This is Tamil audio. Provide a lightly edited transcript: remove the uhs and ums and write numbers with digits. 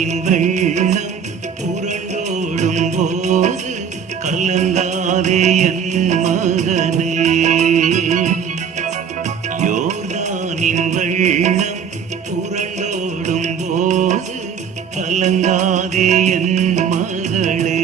யோர்தானின் வெள்ளம் புரண்டோடும் போது கலங்காதே என் மகனே. யோர்தானின் வெள்ளம் புரண்டோடும் போது கலங்காதே என் மகளே.